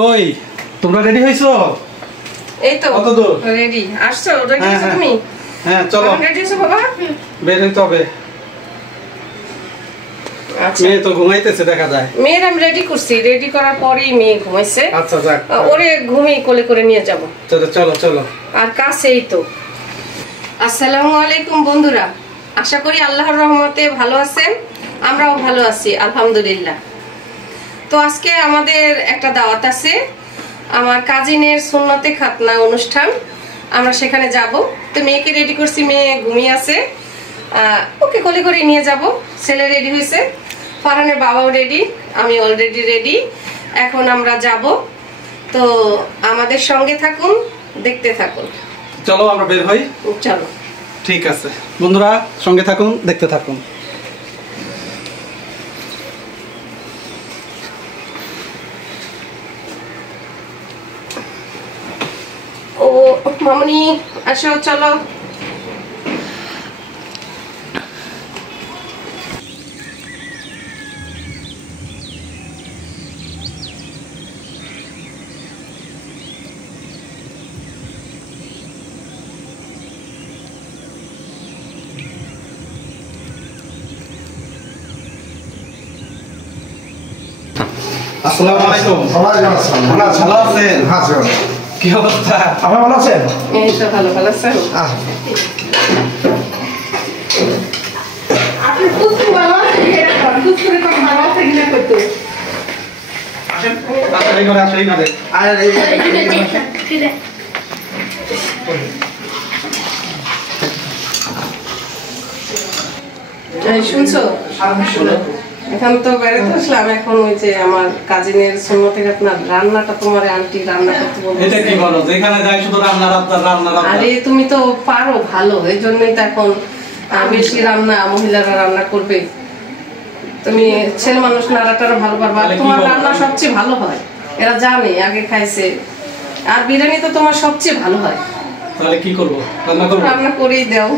কই তোমরা রেডি হইছো? এই তো কত দূর রেডি আসছো? রেডি আছো তুমি? হ্যাঁ চলো রেডি আছো বাবা? বের হইতে হবে। আচ্ছা মেয়ে তো ঘুমাইতেছে দেখা যায়। মেয়ের আমি রেডি করছি, রেডি করার পরেই মেয়ে ঘুমাইছে। আচ্ছা যাক ওরে ঘুমিয়ে কোলে করে নিয়ে যাব। চলো চলো চলো। আর কাছেই তো। আসসালামু আলাইকুম বন্ধুরা, আশা করি আল্লাহর রহমতে ভালো আছেন, আমরাও ভালো আছি আলহামদুলিল্লাহ। তো আজকে আমাদের একটা দাওয়াত আছে, আমার কাজিনের সুন্নতে খাতনা অনুষ্ঠান, আমরা সেখানে যাব। তো মেয়েকে রেডি করছি, মেয়ে ঘুমিয়ে আছে, ওকে কোলে করে নিয়ে যাব। ছেলে রেডি হয়েছে, ফারহানের বাবাও রেডি, আমি অলরেডি রেডি। এখন আমরা যাব, তো আমাদের সঙ্গে থাকুন, দেখতে থাকুন। চলো আমরা বের হই। চলো ঠিক আছে বন্ধুরা, সঙ্গে থাকুন, দেখতে থাকুন। ও মামনি আসো, চলো। আসসালামু আলাইকুম। ওয়ালাইকুম আসসালাম। ভালো আছেন? হ্যাঁ স্যার। কি অবস্থা? আপনি ভালো আছেন? এই তো ভালো ভালো আছেন? আপনি খুব ভালো আছেন, এরকম খুব করে তো ভালো আছেন কিনা করতে। আসেন আসেন, এই ঘরে আসেন, এই ঘরে। আর এই শুনছো? এখন তো বেড়াতে আসলাম, এখন ওই যে আমার কাজিনের সুন্নতে খাতনার রান্নাটা তোমার আন্টি রান্না করতে বলছে। এটা কি বলো, যেখানে যাই শুধু রান্না রান্না রান্না রান্না। আরে তুমি তো পারো ভালো, এই জন্যই তো এখন বেশি রান্না মহিলারা রান্না করবে। তুমি ছেলে মানুষ নাড়াটারা ভালো পারবা, তোমার রান্না সবচেয়ে ভালো হয়, এরা জানে, আগে খাইছে। আর বিরিয়ানি তো তোমার সবচেয়ে ভালো হয়। তাহলে কি করব? রান্না করব? রান্না করেই দাও।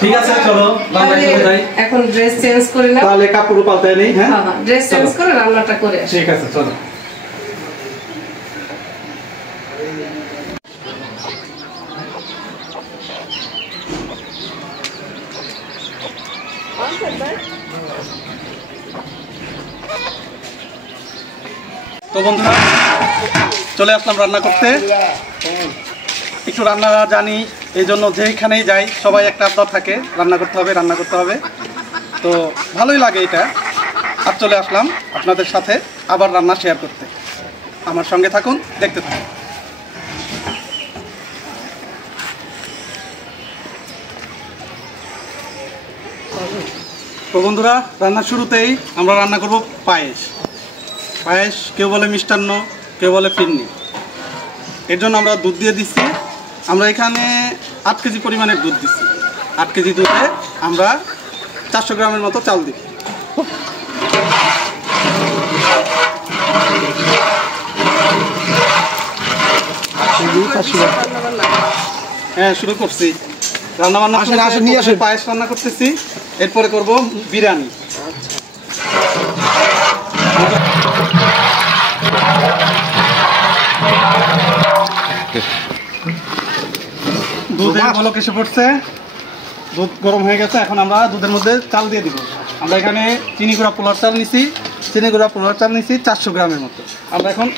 ঠিক আছে চলো রান্নায় চলে যাই। এখন ড্রেস চেঞ্জ করে নাও। তাহলে কাপড় পাল্টাই নেই। হ্যাঁ হ্যাঁ ড্রেস চেঞ্জ করে রান্নাটা করে আসো। ঠিক আছে চলো। তো বন্ধুরা চলে আসলাম রান্না করতে। একটু রান্না জানি, এই জন্য যেখানেই যাই সবাই একটা আবদার থাকে, রান্না করতে হবে রান্না করতে হবে। তো ভালোই লাগে এটা। আর চলে আসলাম আপনাদের সাথে আবার রান্না শেয়ার করতে। আমার সঙ্গে থাকুন, দেখতে থাকুন। তো বন্ধুরা রান্নার শুরুতেই আমরা রান্না করব পায়েস। পায়েস কেউ বলে মিষ্টান্ন, কেউ বলে ফিরনি। এর জন্য আমরা দুধ দিয়ে দিচ্ছি। আমরা এখানে 8 কেজি পরিমাণের দুধ দিচ্ছি। 8 কেজি দুধে আমরা 400 গ্রামের মতো চাল দিই। হ্যাঁ শুরু করছি রান্না বান্না। পায়েস রান্না করতেছি, এরপরে করব বিরিয়ানি। দুধে বলক এসে পড়ছে, দুধ গরম হয়ে গেছে। এখন আমরা দুধের মধ্যে চাল দিয়ে দিব। আমরা এখানে চিনি গুঁড়া পোলার চাল নিছি, 400 গ্রামের মতো। আমরা এখন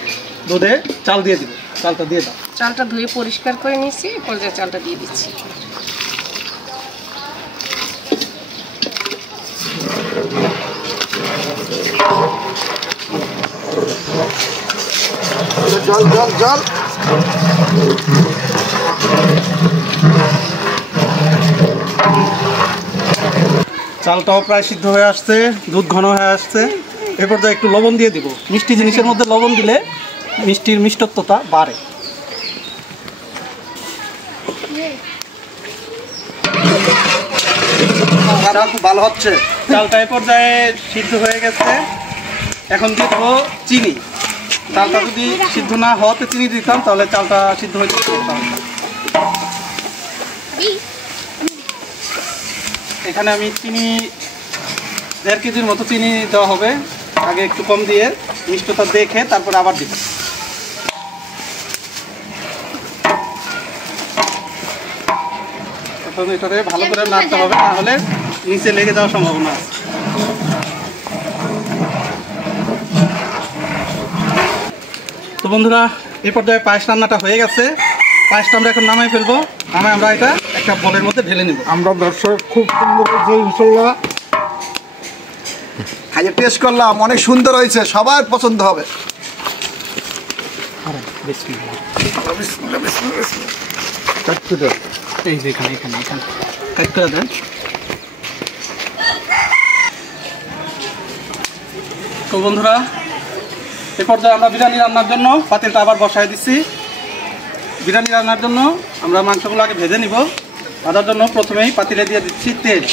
দুধে চাল দিয়ে দিব। চালটা দিয়ে দাও। চালটা ধুয়ে পরিষ্কার করে নিয়েছি, পর্যায়ে চালটা দিয়ে দিচ্ছি। জল জল জল। চালটাও প্রায় সিদ্ধ হয়ে আসছে, দুধ ঘন হয়ে আসছে। এরপর তো একটু লবণ দিয়ে দিব। মিষ্টি জিনিসের মধ্যে লবণ দিলে মিষ্টির মিষ্টত্বটা বাড়ে। খুব ভালো হচ্ছে। চালটা এই পর্যায়ে সিদ্ধ হয়ে গেছে। এখন দিয়ে দেবো চিনি। চালটা যদি সিদ্ধ না হওয়াতে চিনি দিতাম তাহলে চালটা সিদ্ধ হয়ে যেত। এখানে আমি চিনি 1.5 কেজির মতো চিনি দেওয়া হবে। আগে একটু কম দিয়ে মিষ্টতা দেখে তারপরে আবার দিব। এখন এটারে ভালো করে নাড়তে হবে, না হলে নিচে লেগে যাওয়ার সম্ভাবনা আছে। তো বন্ধুরা, এই পর্যায়ে পায়েস রান্নাটা হয়ে গেছে। পায়েসটা আমরা এখন নামাই ফেলবো। আমরা এটা একটা বলের মধ্যে ঢেলে নেব। আমরা দর্শক খুব সুন্দর হয়েছে ইনশাল্লাহ। খাইয়ে টেস্ট করলাম, অনেক সুন্দর হয়েছে, সবার পছন্দ হবে। এই যে এখানে এখানে এখানে কাট করে দেন। তো বন্ধুরা, এই পর্যায়ে আমরা বিরিয়ানি রান্নার জন্য পাতিলটা আবার বসায় দিচ্ছি। বিরিয়ানি রান্নার জন্য আমরা মাংসগুলো আগে ভেজে নিব। ভাজার জন্য প্রথমেই পাতিলে দিয়ে দিচ্ছি তেল।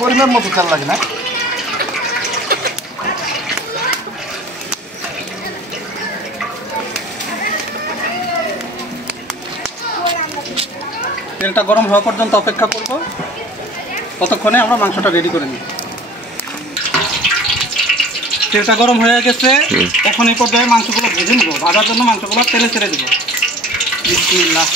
পরিমাণ মতো তেল লাগে না? তেলটা গরম হওয়া পর্যন্ত অপেক্ষা করব। ততক্ষণে আমরা মাংসটা রেডি করে নিই। তেলটা গরম হয়ে গেছে, এখন এই পর্যায়ে মাংসগুলো ভেজে নেব। ভাজার জন্য মাংসগুলো তেলে ছেড়ে দেবো। বিসমিল্লাহ।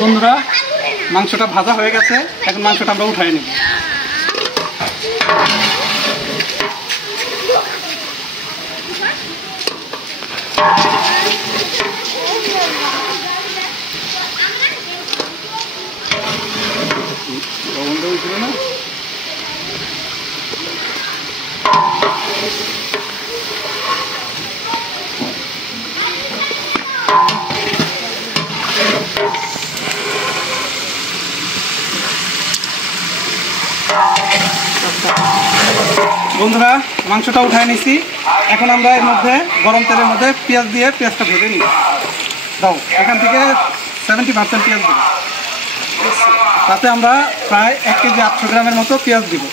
বন্ধুরা, মাংসটা ভাজা হয়ে গেছে। এখন মাংসটা আমরা উঠাই নেব। বন্ধুরা, মাংসটা উঠায় নিছি। এখন আমরা এর মধ্যে গরম তেলের মধ্যে পেঁয়াজ দিয়ে পেঁয়াজটা ভেজে নিই। দাও, এখান থেকে 70% পেঁয়াজ দিব। তাতে আমরা প্রায় 1 কেজি 800 গ্রামের মতো পেঁয়াজ দিব।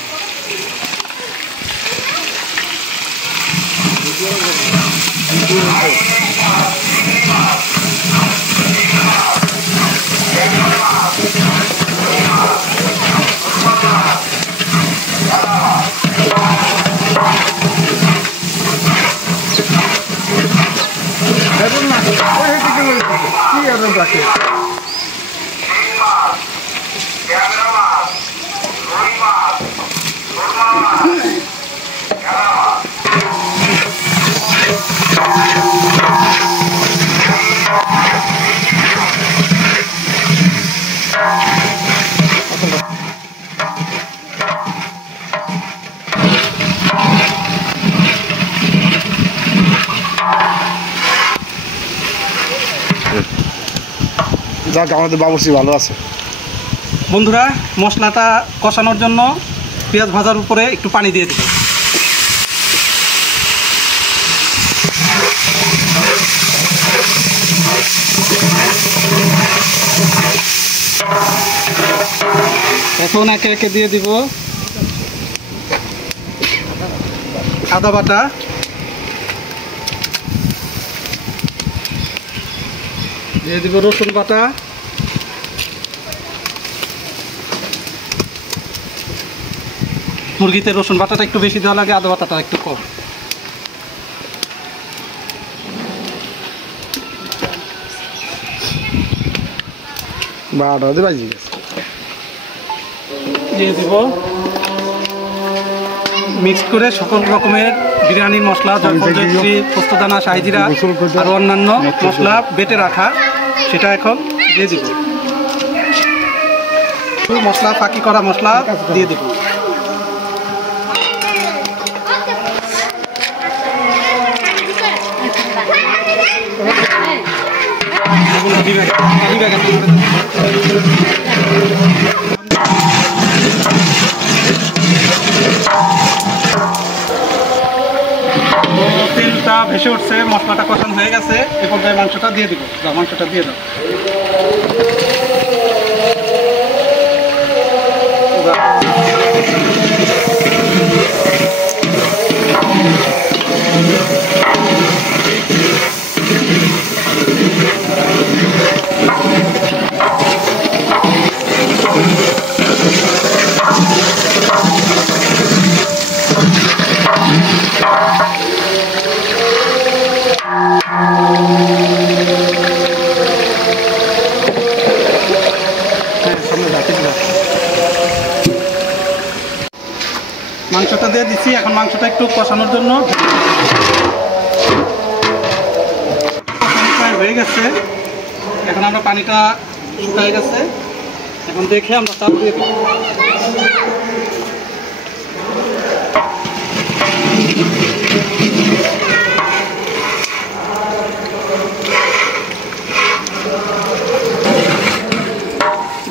যাক, আমাদের বাবুর্চি ভালো আছে। বন্ধুরা, মশলাটা কষানোর জন্য পেঁয়াজ ভাজার উপরে একটু পানি দিয়ে দেব। এখন একে একে দিয়ে দিব আদা বাটা, দিয়ে দিব রসুন বাটা, মুরগিতে রসুন বাটাটা একটু বেশি দেওয়া লাগে, আদা বাটাটা একটু কম। দিয়ে দিব মিক্স করে সকল রকমের বিরিয়ানির মশলা, জয়ফল, জয়ত্রী, পোস্তদানা, শাহিজিরা আর অন্যান্য মশলা বেটে রাখা, সেটা এখন দিয়ে দিব। মশলা ফাঁকি করা মশলা দিয়ে দিব। ভেসে উঠছে, মশলাটা কষানো হয়ে গেছে। এ পর্যায়ে মাংসটা দিয়ে দিব। মাংসটা দিয়ে দাও। মাংসটা দিয়ে দিচ্ছি। এখন মাংসটা একটু কষানোর জন্য প্রায় হয়ে গেছে। এখন আমরা পানিটা শুকিয়ে গেছে। এখন দেখে আমরা চাল দিয়ে দেব।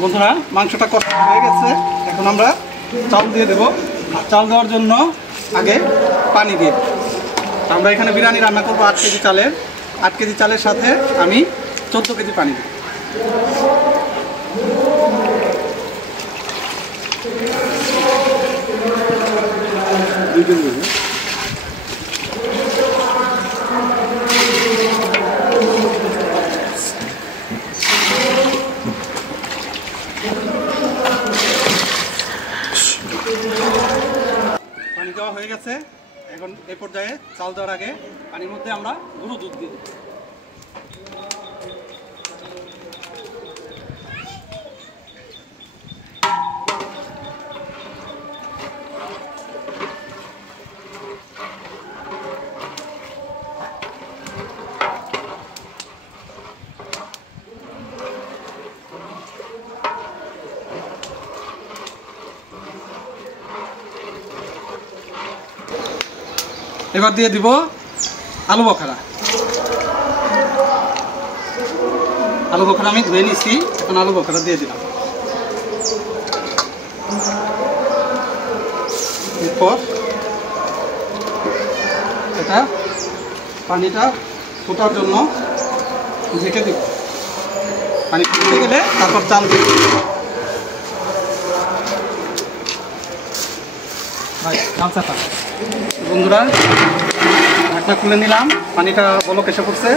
বন্ধুরা, মাংসটা কষানো হয়ে গেছে। এখন আমরা চাল দিয়ে দেবো। চাল দেওয়ার জন্য আগে পানি দিয়ে দেব। আমরা এখানে বিরিয়ানি রান্না করবো 8 কেজি চালের। 8 কেজি চালের সাথে আমি 14 কেজি পানি দেব। পানি দেওয়া হয়ে গেছে। এখন এই পর্যায়ে চাল দেওয়ার আগে পানির মধ্যে আমরা গুঁড়ো দুধ দিয়ে দেব। এবার দিয়ে দিব আলু বখরা। আলু বখরা আমি ধুয়ে নিছি। এখন আলু বখরা দিয়ে দিলাম। এরপর এটা পানিটা ফোটার জন্য ঢেকে দিব। পানি ফুটে গেলে তারপর চাল দিব। বন্ধুরা, ঢাকনা খুলে নিলাম। পানিটা বলক এসে পড়ছে।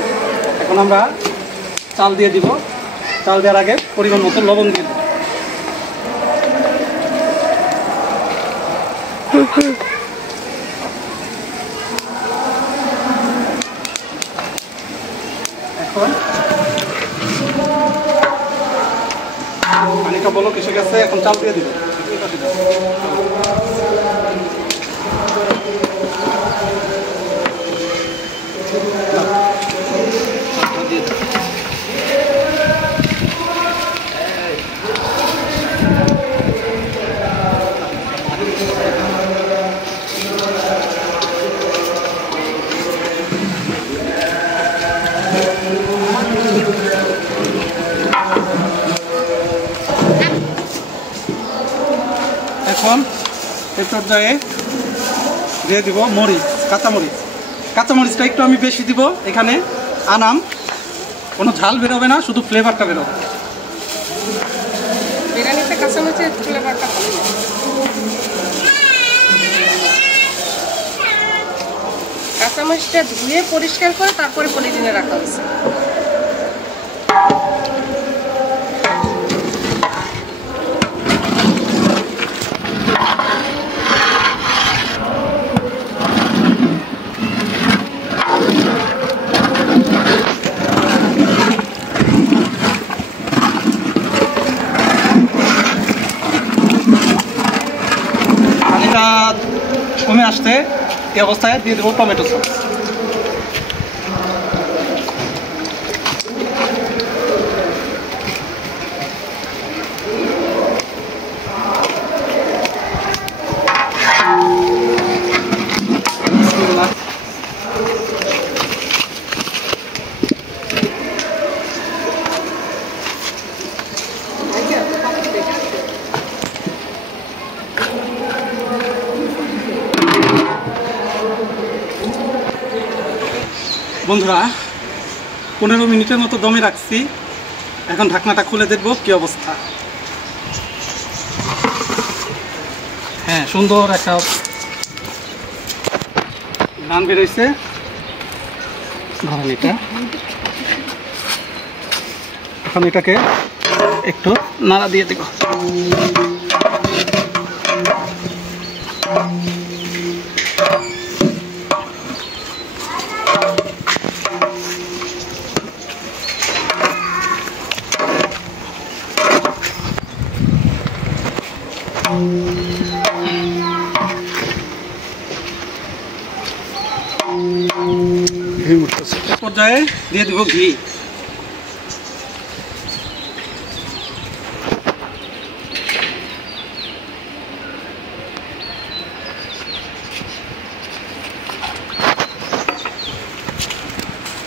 এখন আমরা চাল দিয়ে দিব। চাল দেওয়ার আগে পরিমাণ মতো লবণ দিয়ে দেব। এখন পানিটা বলক এসে গেছে। এখন চাল দিয়ে দিব। এখন এই পর্যায়ে দিয়ে দিব মরিচ, কাঁচামরিচ। কাঁচামরিচটা একটু আমি বেশি দিব। এখানে আনাম কোনো ঝাল বেরোবে না, শুধু ফ্লেভারটা বেরোবে। বিরিয়ানিতে কাঁচামরিচের ফ্লেভারটা ভালো লাগে। কাঁচামরিচটা ধুয়ে পরিষ্কার করে তারপরে পলিথিনে রাখা হয়েছে। কমে আসতে এই অবস্থায় দিয়ে দেবো টমেটো সস। বন্ধুরা 15 মিনিটের মতো দমে রাখছি। এখন ঢাকনাটা খুলে দেখব কি অবস্থা। হ্যাঁ, সুন্দর একটা গান বেরোইছে। ধরেন এটা, এখন এটাকে একটু নাড়া দিয়ে দেব। পর্যায়ে দিয়ে দিব ঘি।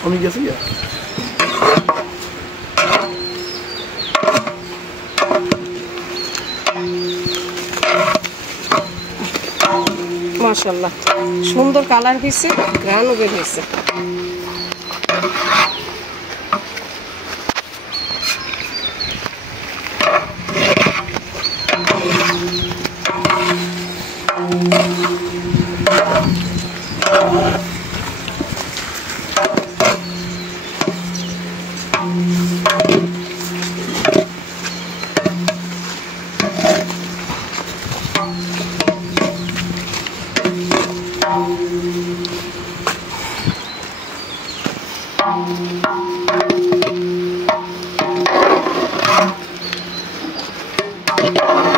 আমি গেছি মাশাআল্লাহ, সুন্দর কালার হয়েছে, গ্রানও বের হয়েছে।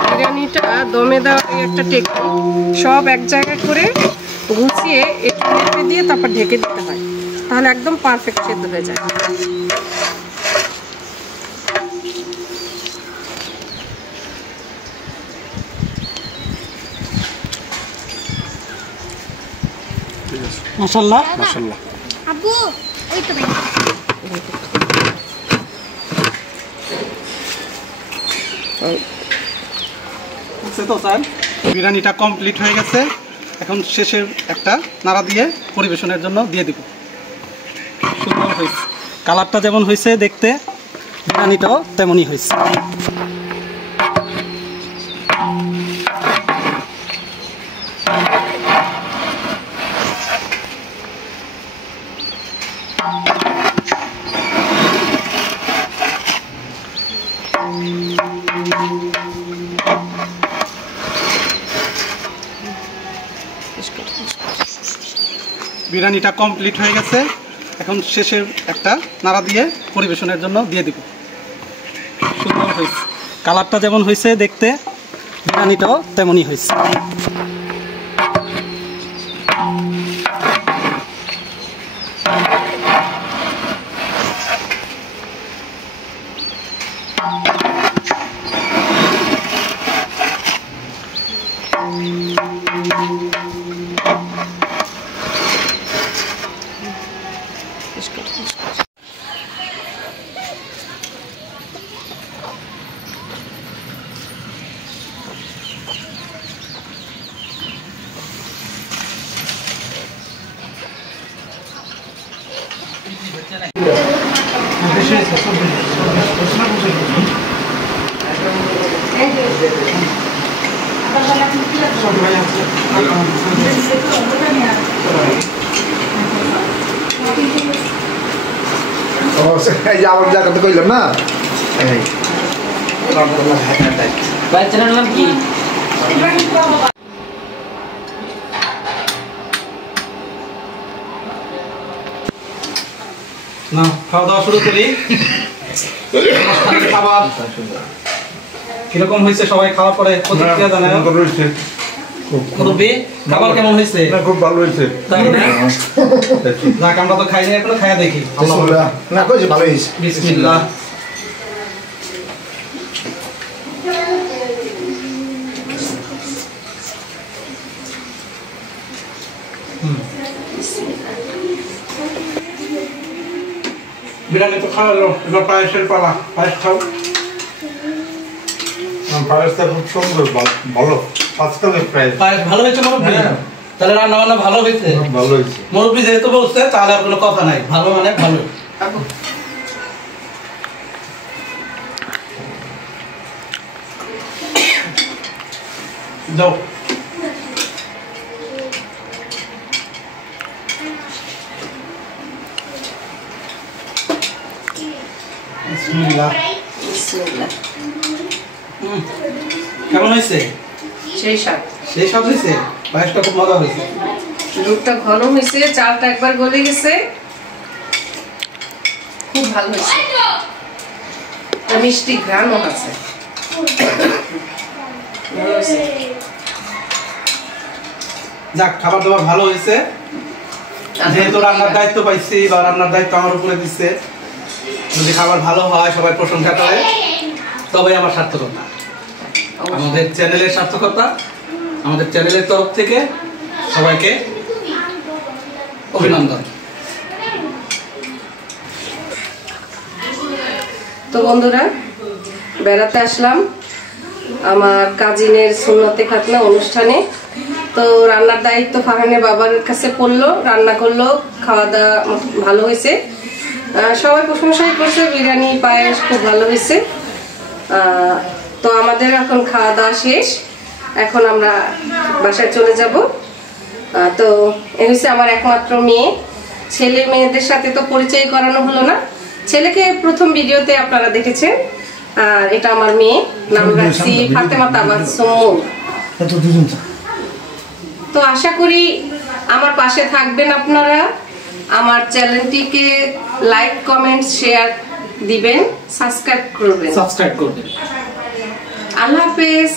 বিরিয়ানিটা দমে দেওয়ার একটা টেকনিক, সব এক জায়গায় করে গুছিয়ে একটু মেপে দিয়ে তারপর ঢেকে দিতে হয়, তাহলে একদম পারফেক্ট সেদ্ধ হয়ে যায়। মাশাআল্লাহ মাশাআল্লাহ। আব্বু ওই তো ভাই বিরিয়ানিটা কমপ্লিট হয়ে গেছে। এখন শেষের একটা নাড়া দিয়ে পরিবেশনের জন্য দিয়ে দিব। সুন্দর হয়েছে, কালারটা যেমন হয়েছে দেখতে, বিরিয়ানিটাও তেমনই হয়েছে। বিরিয়ানিটা কমপ্লিট হয়ে গেছে। এখন শেষের একটা নাড়া দিয়ে পরিবেশনের জন্য দিয়ে দিব। সুন্দর হয়েছে, কালারটা যেমন হয়েছে দেখতে, বিরিয়ানিটাও তেমনই হয়েছে। এই যে আমার জায়গাতে কইলাম না, নাম কি? না, খাওয়া দাওয়া শুরু করি। খাবার কিরকম হয়েছে সবাই খাওয়ার পরে প্রতিক্রিয়া জানায়। মুরব্বি, খাবার কেমন হয়েছে? খুব ভালো হয়েছে। তাই না? যাক, আমরা তো খাইনি এখনো, খাইয়া দেখি। না কইছে ভালো হয়েছে। বিসমিল্লাহ। বিরিয়ানি তো খাওয়া গেল, এবার পায়েসের পালা। পায়েস খাও। পায়েসটা খুব সুন্দর, ভালো। আজকালের প্রাইস পায়েস ভালো হয়েছে মুরব্বি? তাহলে রান্না বান্না ভালো হয়েছে? ভালো হয়েছে। মুরব্বী যেহেতু বলছে তাহলে আর কোনো কথা নাই, ভালো মানে ভালো। আবু যাও। বিসমিল্লাহ। বিসমিল্লাহ। কেমন হয়েছে? সেই স্বাদ। সেই সব হয়েছে, পায়েসটা খুব মজা হয়েছে। দুধটা ঘন হয়েছে, চালটা একবার গলে গেছে, খুব ভালো হয়েছে। মিষ্টি ঘ্রাণও আছে। ভালো হয়েছে। যাক, খাবার দাবার ভালো হয়েছে। যেহেতু রান্নার দায়িত্ব পাইছি বা রান্নার দায়িত্ব আমার উপরে দিচ্ছে, যদি খাবার ভালো হয়, সবাই প্রশংসা করে, তবে আমার সার্থকতা। আমাদের চ্যানেলের সার্থকতা, আমাদের চ্যানেলের তরফ থেকে সবাইকে অভিনন্দন। তো বন্ধুরা, বেড়াতে আসলাম আমার কাজিনের সুন্নতে খাতনা অনুষ্ঠানে। তো রান্নার দায়িত্ব ফারহানের বাবার কাছে পড়লো, রান্না করলো, খাওয়া দাওয়া ভালো হয়েছে, সবাই প্রশংসাই করছে। বিরিয়ানি, পায়েস খুব ভালো হয়েছে। তো আমাদের এখন খাওয়া দাওয়া শেষ, এখন আমরা বাসায় চলে যাব। তো এ হচ্ছে আমার একমাত্র মেয়ে। ছেলে মেয়েদের সাথে তো পরিচয় করানো হলো না। ছেলেকে প্রথম ভিডিওতে আপনারা দেখেছেন, আর এটা আমার মেয়ে, নাম রাখছি ফাতেমা তাবাসসুম। তো আশা করি আমার পাশে থাকবেন আপনারা, আমার চ্যানেলটিকে লাইক, কমেন্ট, শেয়ার দিবেন, সাবস্ক্রাইব করবেন। সাবস্ক্রাইব করবেন। আল্লাহ হাফেজ।